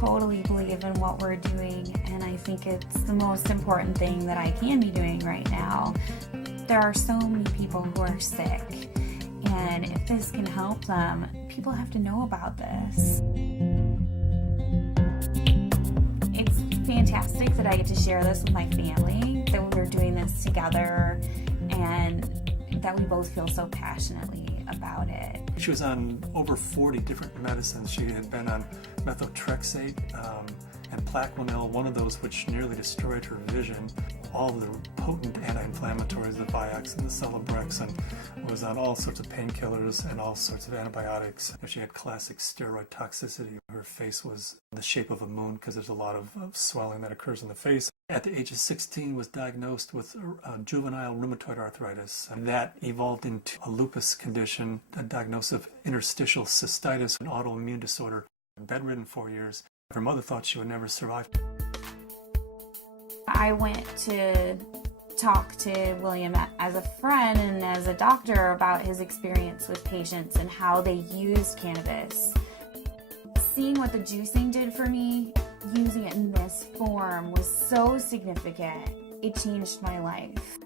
totally believe in what we're doing, and I think it's the most important thing that I can be doing right now. There are so many people who are sick, and if this can help them, people have to know about this. It's fantastic that I get to share this with my family, that we're doing this together, and that we both feel so passionately about it. She was on over 40 different medicines. She had been on methotrexate and Plaquenil, one of those which nearly destroyed her vision. All the potent anti-inflammatories, the Vioxx and the Celebrex, and was on all sorts of painkillers and all sorts of antibiotics. She had classic steroid toxicity. Her face was the shape of a moon because there's a lot of swelling that occurs in the face. At the age of 16, was diagnosed with juvenile rheumatoid arthritis, and that evolved into a lupus condition, a diagnosis of interstitial cystitis, an autoimmune disorder. Bedridden 4 years. Her mother thought she would never survive. I went to talk to William as a friend and as a doctor about his experience with patients and how they used cannabis. Seeing what the juicing did for me, using it in this form, was so significant. It changed my life.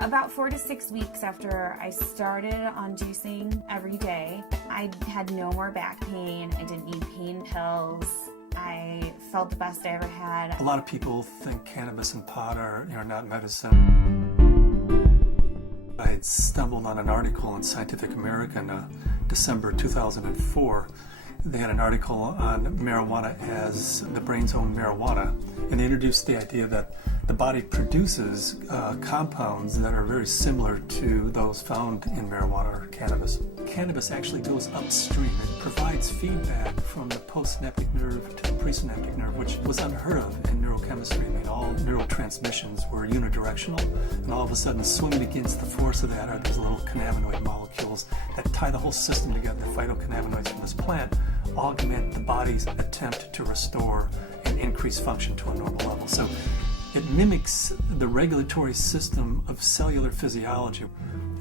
About 4 to 6 weeks after I started on juicing every day, I had no more back pain. I didn't need pain pills. I felt the best I ever had. A lot of people think cannabis and pot are not medicine. I had stumbled on an article in Scientific American, December 2004. They had an article on marijuana as the brain's own marijuana, and they introduced the idea that the body produces compounds that are very similar to those found in marijuana or cannabis. Cannabis actually goes upstream. It provides feedback from the postsynaptic nerve to the presynaptic nerve, which was unheard of in neurochemistry. I mean, all neurotransmissions were unidirectional, and all of a sudden, swimming against the force of that are these little cannabinoid molecules that tie the whole system together. The phytocannabinoids from this plant augment the body's attempt to restore and increase function to a normal level. So it mimics the regulatory system of cellular physiology.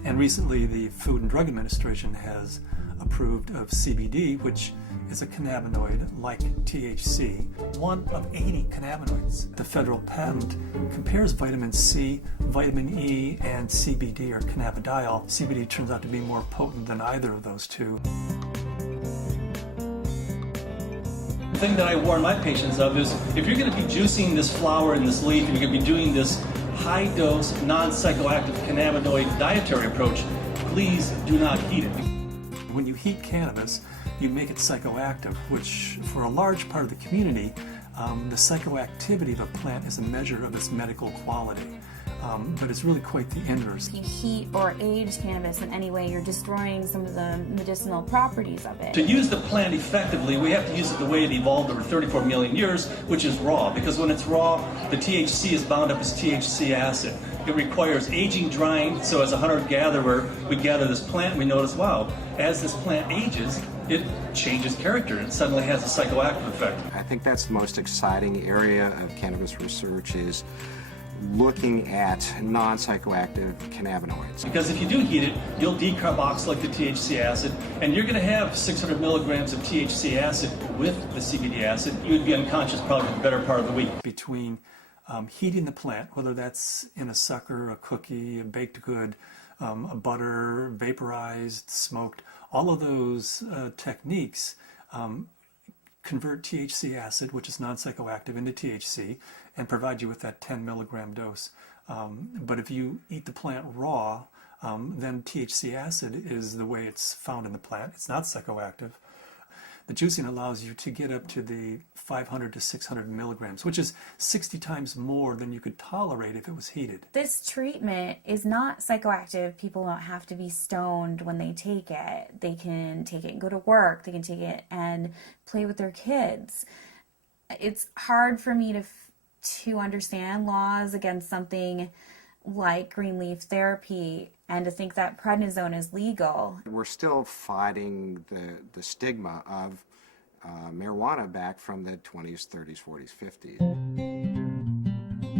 And recently, the Food and Drug Administration has approved of CBD, which is a cannabinoid like THC, one of 80 cannabinoids. The federal patent compares vitamin C, vitamin E, and CBD, or cannabidiol. CBD turns out to be more potent than either of those two. The thing that I warn my patients of is, if you're going to be juicing this flower and this leaf, and you're going to be doing this high-dose, non-psychoactive cannabinoid dietary approach, please do not heat it. When you heat cannabis, you make it psychoactive, which for a large part of the community, the psychoactivity of a plant is a measure of its medical quality. But it's really quite the inverse. If you heat or age cannabis in any way, you're destroying some of the medicinal properties of it. To use the plant effectively, we have to use it the way it evolved over 34 million years, which is raw. Because when it's raw, the THC is bound up as THC acid. It requires aging, drying, so as a hunter-gatherer, we gather this plant and we notice, wow, as this plant ages, it changes character. It suddenly has a psychoactive effect. I think that's the most exciting area of cannabis research, is looking at non-psychoactive cannabinoids. Because if you do heat it, you'll decarboxylate the THC acid, and you're going to have 600 milligrams of THC acid with the CBD acid. You would be unconscious probably for the better part of the week. Between heating the plant, whether that's in a sucker, a cookie, a baked good, a butter, vaporized, smoked, all of those techniques convert THC acid, which is non-psychoactive, into THC and provide you with that 10 milligram dose. But if you eat the plant raw, then THC acid is the way it's found in the plant. It's not psychoactive. The juicing allows you to get up to the 500 to 600 milligrams, which is 60 times more than you could tolerate if it was heated. This treatment is not psychoactive. People don't have to be stoned when they take it. They can take it and go to work. They can take it and play with their kids. It's hard for me to understand laws against something like green leaf therapy and to think that prednisone is legal. We're still fighting the stigma of marijuana back from the 20s, 30s, 40s, 50s.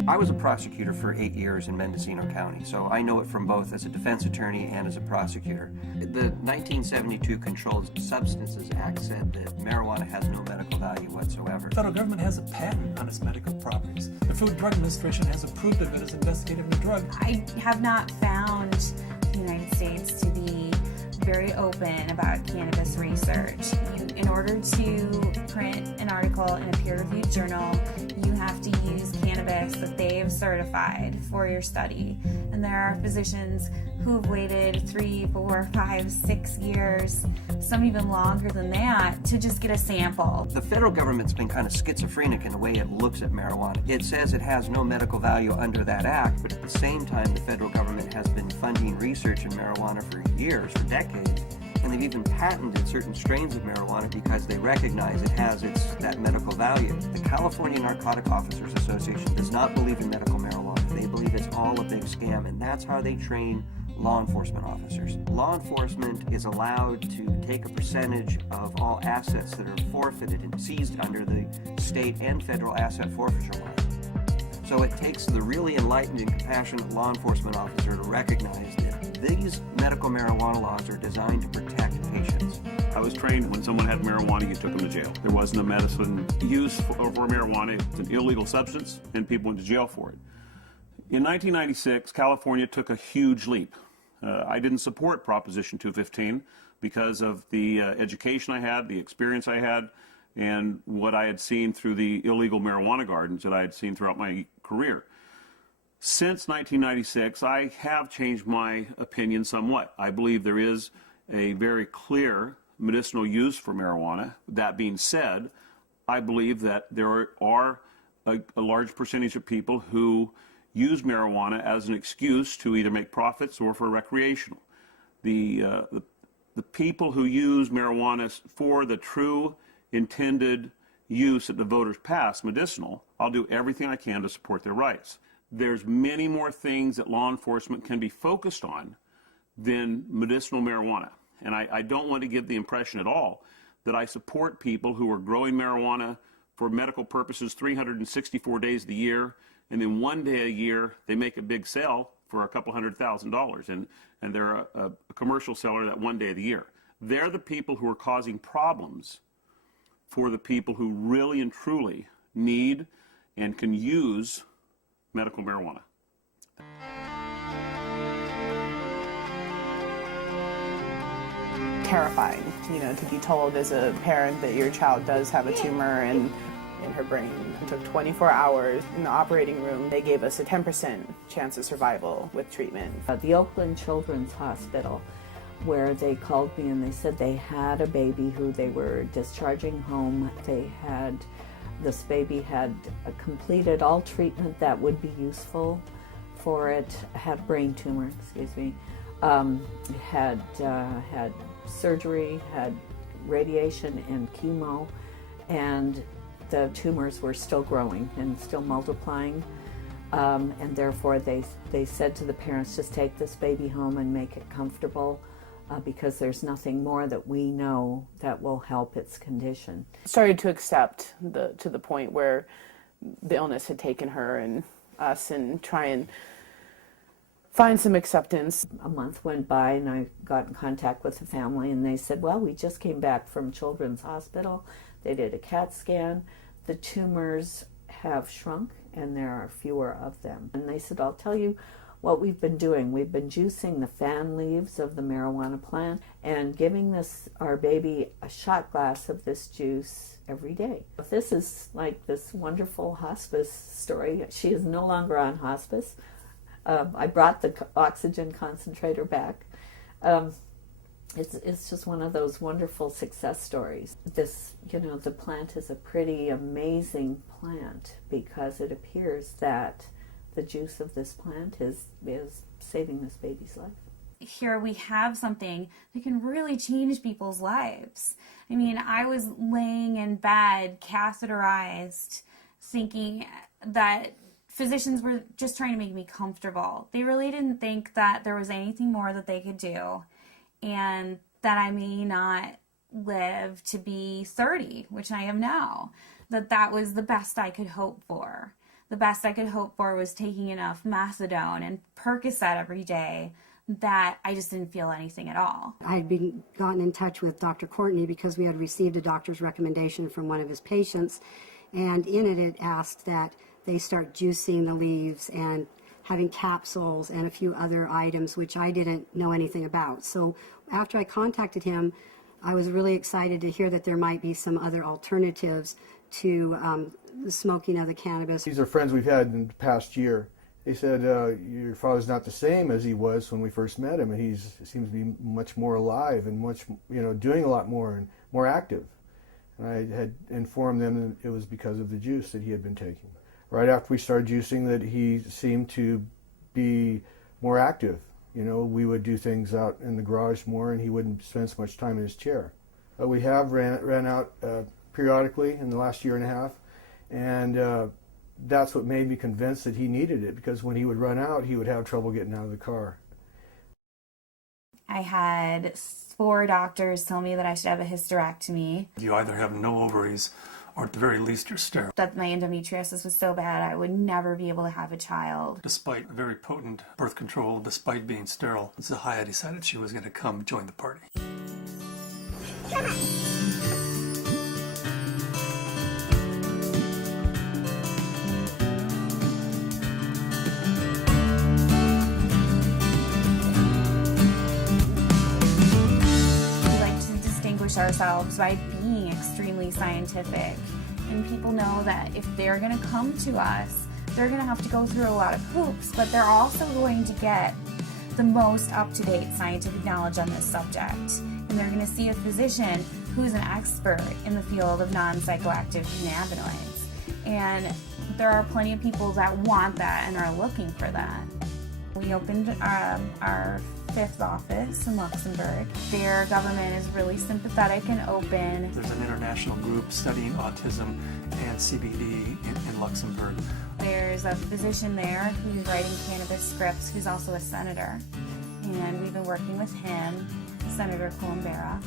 I was a prosecutor for 8 years in Mendocino County, so I know it from both as a defense attorney and as a prosecutor. The 1972 Controlled Substances Act said that marijuana has no medical value whatsoever. The federal government has a patent on its medical properties. The Food and Drug Administration has approved of it as an investigative new drug. I have not found the United States to be very open about cannabis research. In order to print an article in a peer-reviewed journal, you have to use cannabis that they have certified for your study. And there are physicians who have waited 3, 4, 5, 6 years, some even longer than that, to just get a sample. The federal government's been kind of schizophrenic in the way it looks at marijuana. It says it has no medical value under that act, but at the same time, the federal government has been funding research in marijuana for years, for decades, and they've even patented certain strains of marijuana because they recognize it has that medical value. The California Narcotic Officers Association does not believe in medical marijuana. They believe it's all a big scam, and that's how they train law enforcement officers. Law enforcement is allowed to take a percentage of all assets that are forfeited and seized under the state and federal asset forfeiture laws. So it takes the really enlightened and compassionate law enforcement officer to recognize that these medical marijuana laws are designed to protect patients. I was trained when someone had marijuana, you took them to jail. There wasn't a medicine use for marijuana. It's an illegal substance, and people went to jail for it. In 1996, California took a huge leap. I didn't support Proposition 215 because of the education I had, the experience I had, and what I had seen through the illegal marijuana gardens that I had seen throughout my career. Since 1996, I have changed my opinion somewhat. I believe there is a very clear medicinal use for marijuana. That being said, I believe that there are a large percentage of people who use marijuana as an excuse to either make profits or for recreational. The people who use marijuana for the true intended use that the voters passed, medicinal, I'll do everything I can to support their rights. There's many more things that law enforcement can be focused on than medicinal marijuana. And I don't want to give the impression at all that I support people who are growing marijuana for medical purposes 364 days of the year, and then one day a year they make a big sale for a couple $100,000, and they're a commercial seller that one day of the year. They're the people who are causing problems for the people who really and truly need and can use medical marijuana. Terrifying, to be told as a parent that your child does have a tumor in her brain. It took 24 hours in the operating room. They gave us a 10% chance of survival with treatment. The Oakland Children's Hospital, where they called me and they said they had a baby who they were discharging home. This baby had completed all treatment that would be useful for it, had a brain tumor, had surgery, had radiation and chemo, and the tumors were still growing and still multiplying, and therefore they said to the parents, just take this baby home and make it comfortable, because there's nothing more that we know that will help its condition. Started to accept to the point where the illness had taken her and us, and try and find some acceptance. A month went by and I got in contact with the family, and they said, well, we just came back from Children's Hospital. They did a CAT scan. The tumors have shrunk and there are fewer of them. And they said, I'll tell you what we've been doing. We've been juicing the fan leaves of the marijuana plant and giving our baby a shot glass of this juice every day. This is like this wonderful hospice story. She is no longer on hospice. I brought the oxygen concentrator back. It's just one of those wonderful success stories. The plant is a pretty amazing plant because it appears that the juice of this plant is saving this baby's life. Here we have something that can really change people's lives. I mean, I was laying in bed, catheterized, thinking that physicians were just trying to make me comfortable. They really didn't think that there was anything more that they could do, and that I may not live to be 30, which I am now. That was the best I could hope for. the best I could hope for was taking enough methadone and Percocet every day that I just didn't feel anything at all. I had gotten in touch with Dr. Courtney because we had received a doctor's recommendation from one of his patients, and in it asked that they start juicing the leaves and having capsules and a few other items which I didn't know anything about. So after I contacted him, I was really excited to hear that there might be some other alternatives to the smoking of the cannabis. These are friends we've had in the past year. They said, your father's not the same as he was when we first met him, and he seems to be much more alive and much, doing a lot more and more active. And I had informed them that it was because of the juice that he had been taking. Right after we started juicing, that he seemed to be more active. We would do things out in the garage more, and he wouldn't spend so much time in his chair. We have ran out periodically in the last year and a half, and that's what made me convinced that he needed it, because when he would run out, he would have trouble getting out of the car. I had 4 doctors tell me that I should have a hysterectomy. You either have no ovaries, or at the very least you're sterile. That my endometriosis was so bad I would never be able to have a child. Despite very potent birth control, despite being sterile, Zahaya decided she was going to come join the party. Ourselves by being extremely scientific, and people know that if they're going to come to us, they're going to have to go through a lot of hoops, but they're also going to get the most up-to-date scientific knowledge on this subject, and they're going to see a physician who's an expert in the field of non-psychoactive cannabinoids. And there are plenty of people that want that and are looking for that. We opened our 5th office in Luxembourg. Their government is really sympathetic and open. There's an international group studying autism and CBD in Luxembourg. There's a physician there who's writing cannabis scripts, who's also a senator. And we've been working with him, Senator Columbera.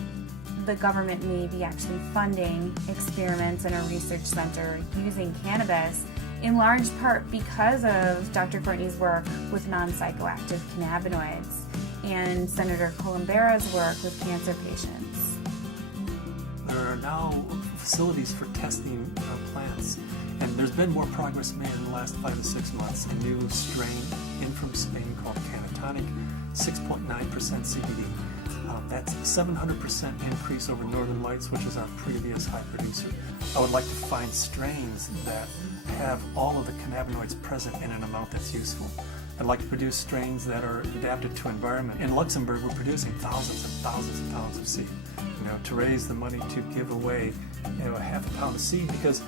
The government may be actually funding experiments in a research center using cannabis, in large part because of Dr. Courtney's work with non-psychoactive cannabinoids and Senator Columbera's work with cancer patients. There are now facilities for testing plants, and there's been more progress made in the last 5 to 6 months. A new strain in from Spain called Kaneh, 6.9% CBD. That's a 700% increase over Northern Lights, which is our previous high producer. I would like to find strains that have all of the cannabinoids present in an amount that's useful. I'd like to produce strains that are adapted to environment. In Luxembourg, we're producing thousands and thousands of pounds of seed, to raise the money to give away, a half a pound of seed, because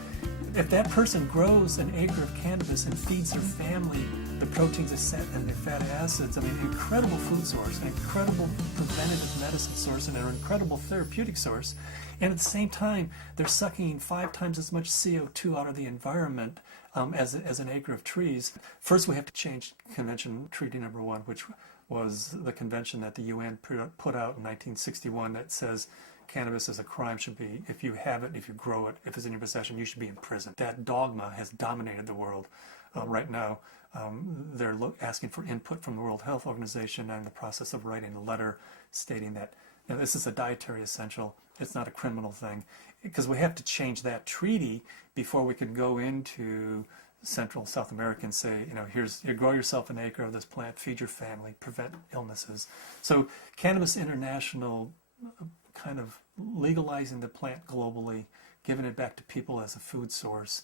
if that person grows an acre of cannabis and feeds their family the proteins and the fatty acids, incredible food source, an incredible preventative medicine source, and an incredible therapeutic source. And at the same time, they're sucking 5 times as much CO2 out of the environment as an acre of trees. First, we have to change Convention Treaty Number 1, which was the convention that the UN put out in 1961 that says cannabis as a crime should be, if you have it, if you grow it, if it's in your possession, you should be in prison. That dogma has dominated the world right now. They're asking for input from the World Health Organization, and in the process of writing a letter stating that this is a dietary essential, it's not a criminal thing, because we have to change that treaty before we can go into Central South America and say, you grow yourself an acre of this plant, feed your family, prevent illnesses. So Cannabis International kind of legalizing the plant globally, giving it back to people as a food source,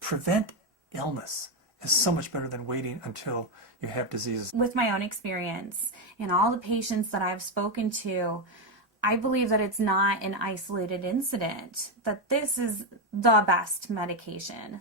prevent illness is so much better than waiting until you have diseases. With my own experience and all the patients that I've spoken to, I believe that it's not an isolated incident, that this is the best medication